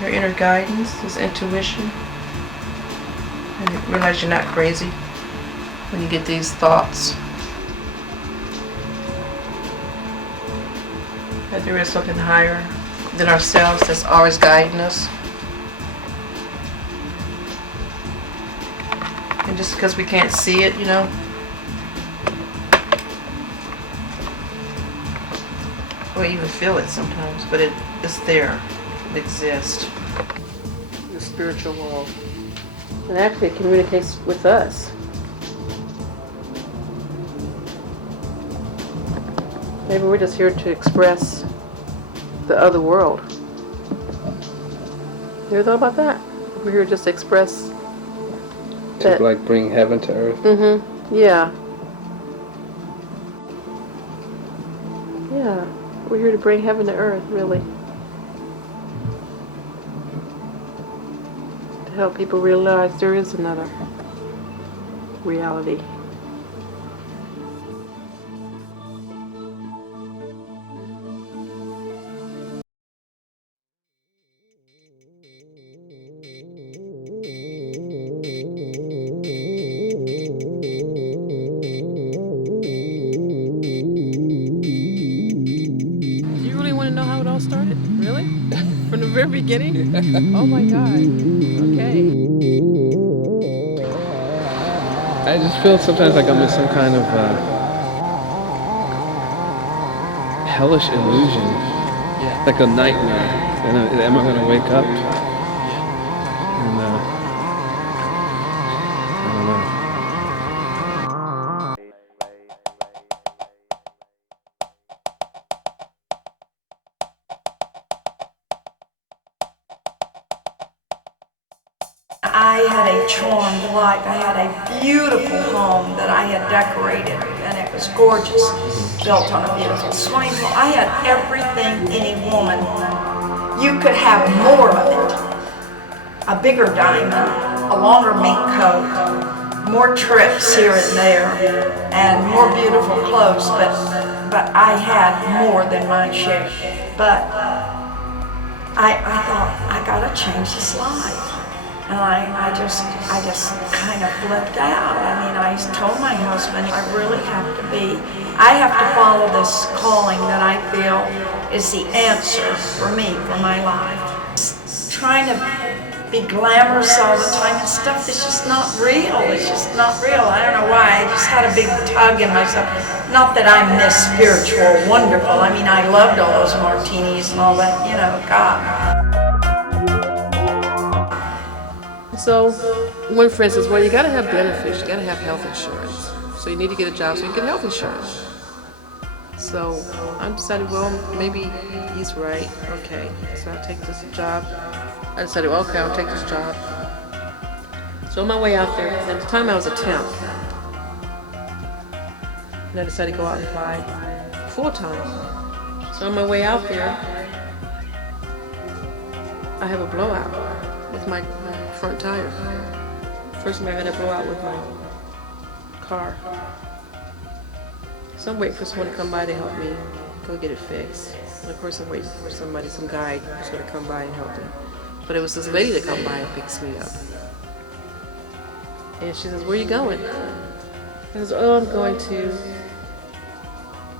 Your inner guidance is intuition. And you realize you're not crazy when you get these thoughts. That there is something higher than ourselves that's always guiding us. And just because we can't see it, or even feel it sometimes, but it's there. It exists. The spiritual world. And actually it communicates with us. Maybe we're just here to express the other world. You ever thought about that? We're here just to express that. To like bring heaven to earth? Mm-hmm. Yeah. Yeah. We're here to bring heaven to earth, really. To help people realize there is another reality. You really want to know how it all started? Really? From the very beginning? Oh my God. Okay. I just feel sometimes like I'm in some kind of hellish illusion, like a nightmare. And am I going to wake up? And I don't know. I had a charmed life. I had a beautiful home that I had decorated, and it was gorgeous, built on a beautiful swimming pool. I had everything any woman, you could have more of it. A bigger diamond, a longer mink coat, more trips here and there, and more beautiful clothes, but I had more than my share. But I thought, I gotta change this life. And I just kind of flipped out. I mean, I told my husband, I really have to follow this calling that I feel is the answer for me, for my life. Trying to be glamorous all the time and stuff, it's just not real. It's just not real. I don't know why. I just had a big tug in myself. Not that I'm this spiritual, wonderful. I mean, I loved all those martinis and all that, God. So, one friend says, well, you gotta have benefits, you gotta have health insurance. So you need to get a job so you can get health insurance. So I decided, well, maybe he's right. Okay, so I'll take this job. I decided, well, okay, I'll take this job. So on my way out there, at the time I was a temp, and I decided to go out and apply full-time. So on my way out there, I have a blowout with my front tire. First thing I got a blowout with my car. So I'm waiting for someone to come by to help me go get it fixed. And of course, I'm waiting for somebody, some guy who's going to come by and help me. But it was this lady that come by and picks me up. And she says, "Where are you going?" I says, "Oh, I'm going to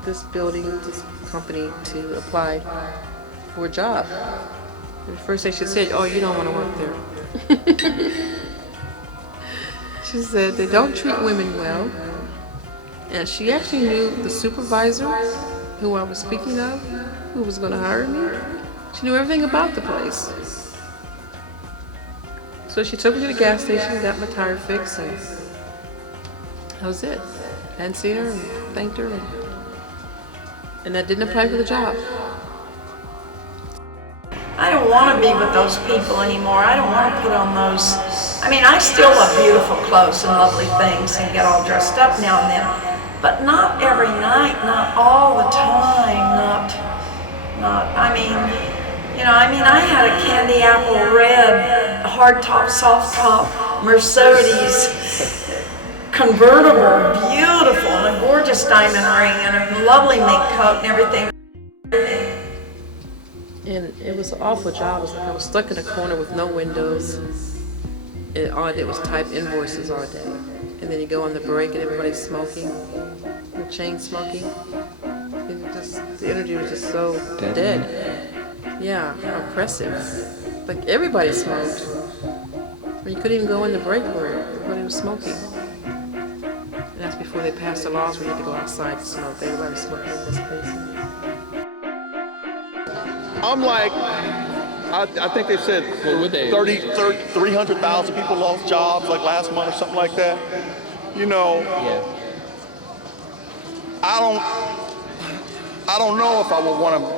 this building, this company to apply for a job." And the first thing she said, "Oh, you don't want to work there." She said, "They don't treat women well." And she actually knew the supervisor who I was speaking of, who was going to hire me. She knew everything about the place. So she took me to the gas station, got my tire fixed, and that was it. Hadn't seen her and thanked her, and I didn't apply for the job. I don't want to be with those people anymore. I don't want to put on those. I mean, I still love beautiful clothes and lovely things and get all dressed up now and then, but not every night, not all the time, I had a candy apple red, hard top, soft top Mercedes convertible, beautiful, and a gorgeous diamond ring and a lovely mink coat and everything. And it was an awful job. It was like I was stuck in a corner with no windows. And all I did was type invoices all day. And then you go on the break and everybody's smoking, and chain smoking. And the energy was just so dead. Yeah, oppressive. Like everybody smoked. You couldn't even go in the break where everybody was smoking. And that's before they passed the laws where you had to go outside to smoke. Everybody was smoking in this place. I'm like, I think they said 300,000 people lost jobs like last month or something like that. You know, I don't know if I would want to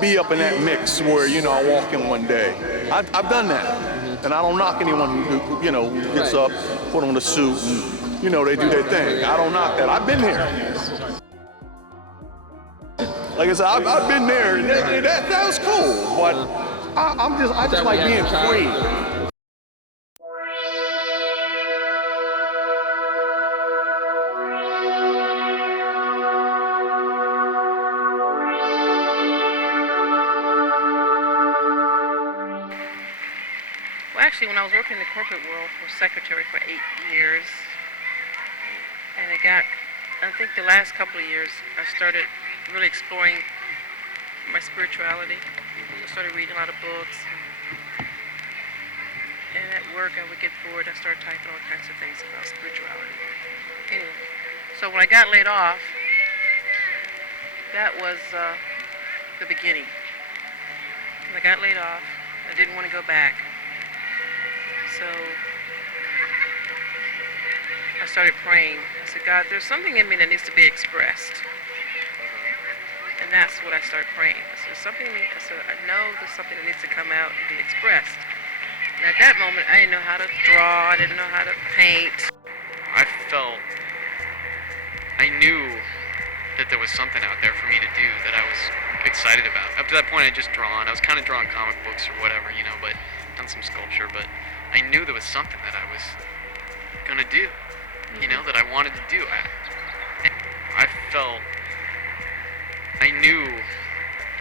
be up in that mix where, you know, I walk in one day. I've done that. And I don't knock anyone who, you know, gets up, put on a suit, and, you know, they do their thing. I don't knock that. I've been here. Like I said, I've been there, and that was cool, but I just like being free. Well, actually, when I was working in the corporate world, I was secretary for 8 years, and I think the last couple of years, I started really exploring my spirituality. I started reading a lot of books, and at work I would get bored. I started typing all kinds of things about spirituality. Anyway, so when I got laid off, that was the beginning. When I got laid off, I didn't want to go back. So I started praying. I said, "God, there's something in me that needs to be expressed." And that's what I started praying. I said, I know there's something that needs to come out and be expressed. And at that moment, I didn't know how to draw, I didn't know how to paint. I knew that there was something out there for me to do that I was excited about. Up to that point, I just drawn. I was kind of drawing comic books or whatever, you know, but done some sculpture. But I knew there was something that I was gonna do, you know, that I wanted to do. I knew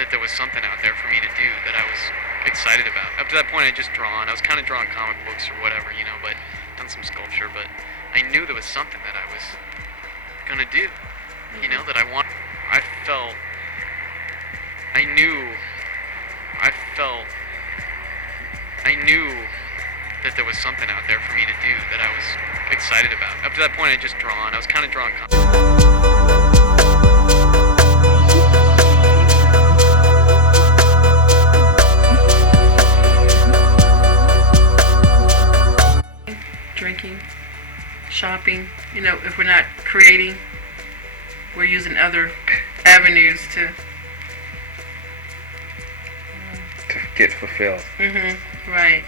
that there was something out there for me to do that I was excited about. Up to that point, I just drawn. I was kind of drawing comic books or whatever, you know, but done some sculpture. But I knew there was something that I was gonna do, you know, that I want. I knew that there was something out there for me to do that I was excited about. Up to that point, I just drawn. I was kind of drawing comic Drinking, shopping, you know, if we're not creating, we're using other avenues to get fulfilled. Right.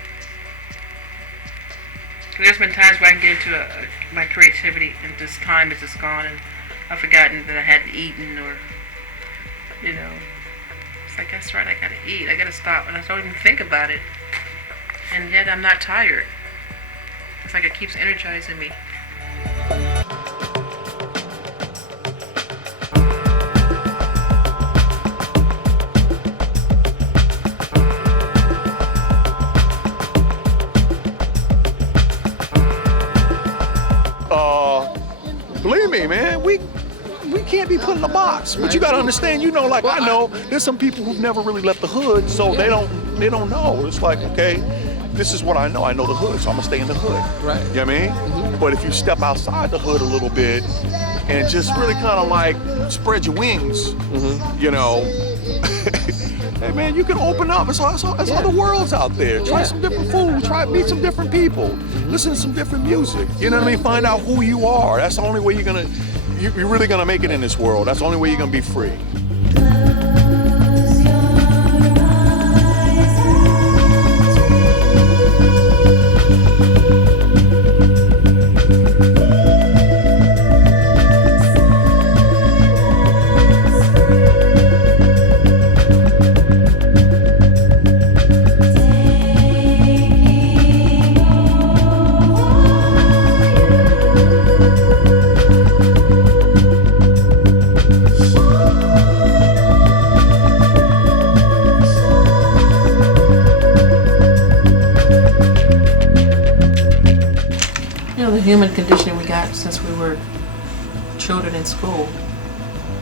There's been times where I can get into my creativity and this time is just gone and I've forgotten that I hadn't eaten or, you know, it's like, that's right, I gotta eat, I gotta stop, and I don't even think about it. And yet I'm not tired. It's like it keeps energizing me. free, man. We can't be put in a box. But you got to understand, you know, like I know there's some people who've never really left the hood, so they don't know. It's like, okay, this is what I know. I know the hood, so I'm gonna stay in the hood. Right. You know what I mean? But if you step outside the hood a little bit and just really kind of like spread your wings, you know, hey man, you can open up. There's other worlds out there. Try some different food. Meet some different people. Listen to some different music. You know what I mean? Find out who you are. That's the only way you're really gonna make it in this world. That's the only way you're gonna be free. The human conditioning we got since we were children in school.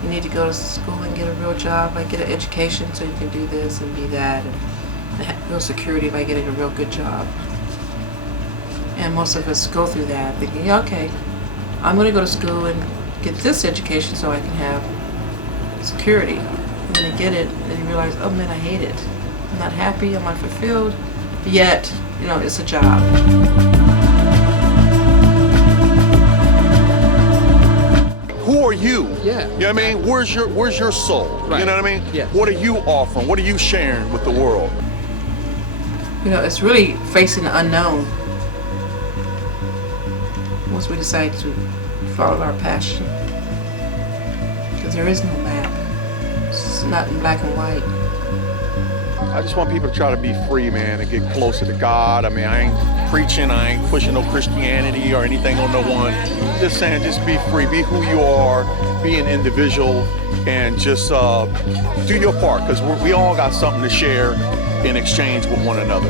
You need to go to school and get a real job, like get an education so you can do this and be that, and have real security by getting a real good job. And most of us go through that thinking, yeah, okay, I'm going to go to school and get this education so I can have security. And then you get it and you realize, oh man, I hate it. I'm not happy, I'm unfulfilled, yet, you know, it's a job. Who are you? Yeah. You know what I mean? Where's your soul? Right. You know what I mean? Yeah. What are you offering? What are you sharing with the world? You know, it's really facing the unknown. Once we decide to follow our passion. Because there is no map. It's not in black and white. I just want people to try to be free, man, and get closer to God. I mean, I ain't preaching, I ain't pushing no Christianity or anything on no one. I'm just saying, just be free, be who you are, be an individual, and just do your part, because we all got something to share in exchange with one another.